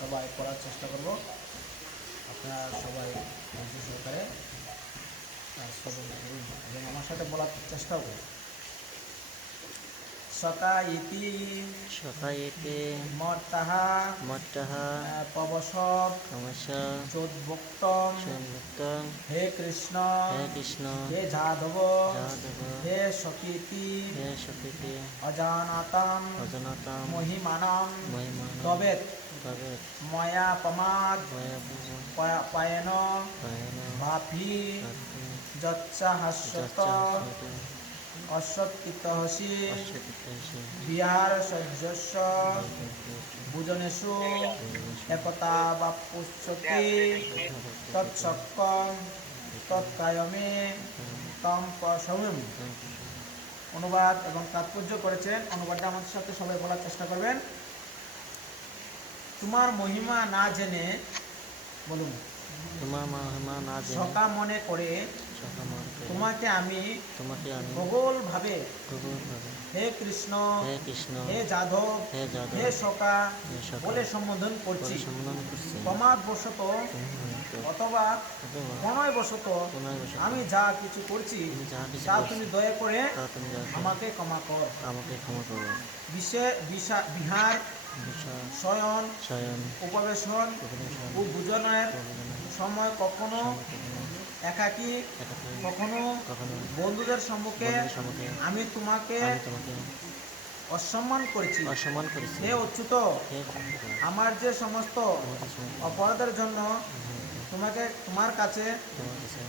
সবাই পড়ার চেষ্টা করব। আপনারা সবাই ধৈর্য সহকারে শ্রবণ করুন এবং আমার সাথে বলার চেষ্টাও করুন। সকা ইতি শতায়েতে মর্তাহ মত্তঃ পবসব ক্রমশ চোদ্ভক্তম চন্দ্রোক্তং হে কৃষ্ণ হে কৃষ্ণ হে যাদব যাদব হে সকীতি হে সখীতে অজানাতাম অজানতাম মহিমানাম মহিমানং তবেত তবে ময়া পমাদ পায়েন পায়েন ভাপি ভাতি যচ্চাহাস্যত যচ্চাস্যত অশ্বত্তিতহসি অশ্বতিতৈষি বিহার সহ্যস্য ভুজনেষু একতা বাপুষ্যতি তৎসক্কম তৎকায়মে তম পশমিম। অনুবাদ এবং তাৎপর্য করেছেন। অনুবাদটা আমাদের সাথে সবাই বলার চেষ্টা করবেন। তোমার মহিমা না জেনে বলুন তোমার মহিমা না জেনে সকা মনে করে তোমাকে আমি প্রবলভাবে হে কৃষ্ণ হে কৃষ্ণ হে যাদব হে যাদব হে সকা হে সখা বলে সম্বোধন করছি। বলে সম্বোধন করছি। প্রমাদবশত অথবা প্রণয়বশত আমি যা কিছু করছি আমি যা কিছু তা করছি, তুমি দয়া করে তা তুমি দয়া করে আমাকে ক্ষমা কর। আমাকে ক্ষমা করো। বিহার বিষয় শয়ন শয়ন উপবেশন উপবেশন ও ভোজনের সময় কখনো একাকী একাকী কখনো কখনো বন্ধুদের সম্মুখে বন্ধুদের সম্মুখে আমি তোমাকে আমি তোমাকে অসম্মান করেছি। অসম্মান করেছি। হে অচ্যুত হে অচ্যুত, আমার যে সমস্ত আমাদের সমস্ত অপরাধের জন্য তোমার কাছে তোমার কাছে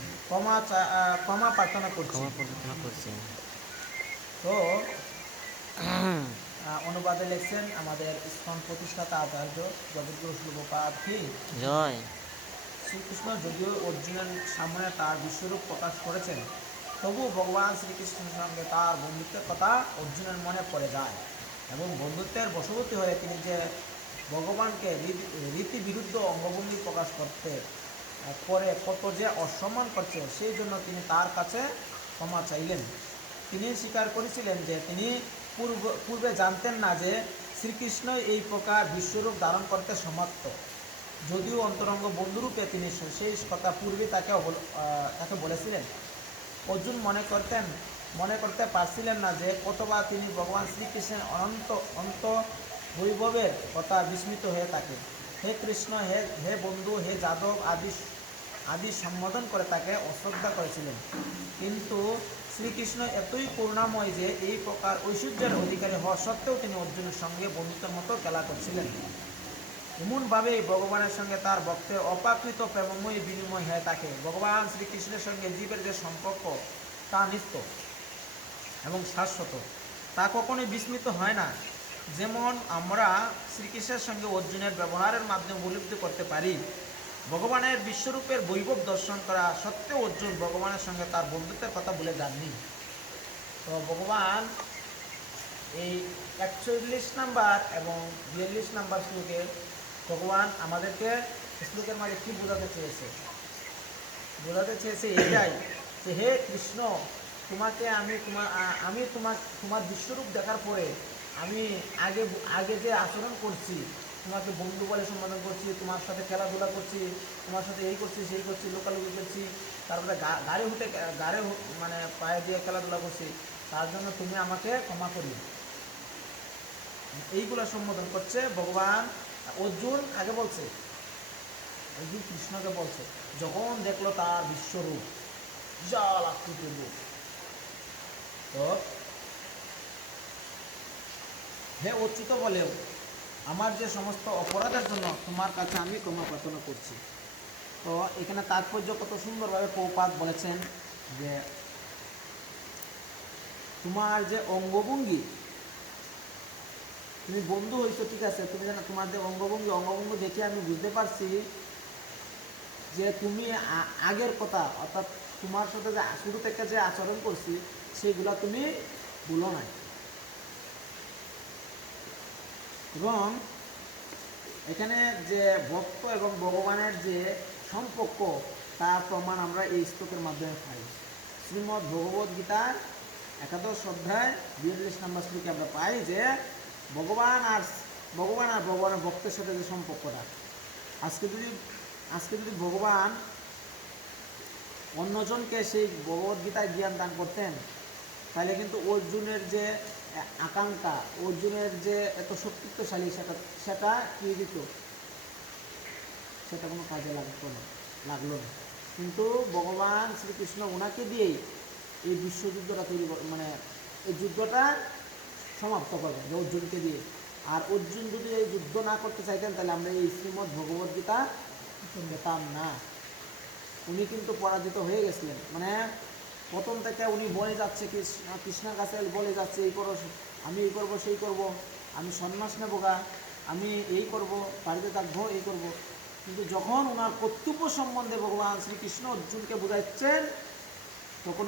ক্ষমা প্রার্থনা করছি। ক্ষমা প্রার্থনা করছি। তো অনুবাদে লিখছেন আমাদের ইসকন প্রতিষ্ঠাতা আচার্য জগৎগুরু শিলপ্রপাদ কি জয়। শ্রীকৃষ্ণ যদিও অর্জুনের সামনে তার বিশ্বরূপ প্রকাশ করেছেন, তবু ভগবান শ্রীকৃষ্ণের সঙ্গে তার বন্ধুত্বের কথা অর্জুনের মনে পড়ে যায় এবং বন্ধুত্বের বশবর্তী হয়ে তিনি যে ভগবানকে রীতিবিরুদ্ধ অঙ্গভঙ্গি প্রকাশ করতে করে কত যে অসম্মান করছে, সেই জন্য তিনি তার কাছে ক্ষমা চাইলেন। তিনি স্বীকার করেছিলেন যে তিনি পূর্বে জানতেন না যে শ্রীকৃষ্ণ এই প্রকার বিশ্বরূপ ধারণ করতে সমর্থ। যদিও অন্তরঙ্গ বন্ধুরূপে তিনি সেই কথা পূর্বে তাকে বলেছিলেন, অর্জুন মনে করতে পারছিলেন না যে কতবার তিনি ভগবান শ্রীকৃষ্ণের অন্ত বৈভবের কথা বিস্মিত হয়ে থাকে। হে কৃষ্ণ, হে বন্ধু, হে যাদব আদি সম্বোধন করে তাকে অশ্রদ্ধা করেছিলেন। কিন্তু শ্রীকৃষ্ণ এতই করুণাময় যে এই প্রকার ঐশ্বর্যের অধিকারী হওয়া সত্ত্বেও তিনি অর্জুনের সঙ্গে বন্ধুত্বের মতো খেলা করছিলেন। এমনভাবেই ভগবানের সঙ্গে তার ভক্তের অপ্রাকৃত প্রেমময়ী বিনিময় হয়ে থাকে। ভগবান শ্রীকৃষ্ণের সঙ্গে জীবের যে সম্পর্ক তা নিত্য এবং শাশ্বত, তা কখনোই বিস্মিত হয় না। যেমন আমরা শ্রীকৃষ্ণের সঙ্গে অর্জুনের ব্যবহারের মাধ্যমে উপলব্ধি করতে পারি, ভগবানের বিশ্বরূপের বৈভব দর্শন করা সত্ত্বেও অর্জুন ভগবানের সঙ্গে তার বন্ধুত্বের কথা ভুলে যাননি। তো ভগবান এই 41 নাম্বার এবং 42 নাম্বার শ্লোকে ভগবান আমাদেরকে শ্লোকের মাঝে কী বোঝাতে চেয়েছে এটাই যে হে কৃষ্ণ, তোমাকে আমি তোমার বিশ্বরূপ দেখার পরে আমি আগে যে আচরণ করছি, তোমাকে বন্ধু বলে সম্বোধন করছি, তোমার সাথে খেলাধুলা করছি, তোমার সাথে এই করছি সেই করছি, লোকালুকি করছি, তারপরে গাড়ে মানে পায়ে দিয়ে খেলাধুলা করছি, তার জন্য তুমি আমাকে ক্ষমা করি। এইগুলো সম্বোধন করছে ভগবান। অর্জুন আগে বলছে, অর্জুন কৃষ্ণকে বলছে যখন দেখলো তার বিশ্বরূপ বিশাল আকৃতির রূপ, তো হে অচ্যুত বলেও আমার যে সমস্ত অপরাধের জন্য তোমার কাছে আমি ক্ষমা প্রার্থনা করছি। তো এখানে তাৎপর্য কত সুন্দরভাবে প্রভুপাদ বলেছেন যে তোমার যে অঙ্গভঙ্গি, তুমি বন্ধু হয়েছো ঠিক আছে, তুমি জানো তোমার যে অঙ্গভঙ্গি দেখে আমি বুঝতে পারছি যে তুমি আগের কথা, অর্থাৎ তোমার সাথে যে শুরু থেকে যে আচরণ করছি সেগুলো তুমি ভুলো নাই। এবং এখানে যে ভক্ত এবং ভগবানের যে সম্পর্ক তার প্রমাণ আমরা এই শ্লোকের মাধ্যমে পাই। শ্রীমদ্ ভগবদ্ গীতার 11 অধ্যায় 42 নম্বর শ্লোকে আমরা পাই যে ভগবান আর ভগবান আর ভগবানের ভক্তের সাথে যে সম্পর্কটা, আজকে যদি ভগবান অন্যজনকে সেই ভগবদ্গীতার জ্ঞান দান করতেন, তাহলে কিন্তু অর্জুনের যে আকাঙ্ক্ষা, অর্জুনের যে এত শক্তিত্বশালী, সেটা কি দিত, সেটা কোনো কাজে লাগলো না। কিন্তু ভগবান শ্রীকৃষ্ণ ওনাকে দিয়েই এই বিশ্বযুদ্ধটা মানে এই যুদ্ধটা সমাপ্ত করবেন অর্জুনকে দিয়ে। আর অর্জুন যদি এই যুদ্ধ না করতে চাইতেন, তাহলে আমরা এই শ্রীমদ্ ভগবদ্গীতা পেতাম না। উনি কিন্তু পরাজিত হয়ে গেছিলেন, মানে প্রথম থেকে উনি বলে যাচ্ছে কৃষ্ণের কাছে বলে যাচ্ছে, এই করো, আমি এই করবো, সেই করব, আমি সন্ন্যাস নেবো গা, আমি এই করব, বাড়িতে থাকবো, এই করব। কিন্তু যখন ওনার কর্তব্য সম্বন্ধে ভগবান শ্রীকৃষ্ণ অর্জুনকে বোঝাচ্ছেন, তখন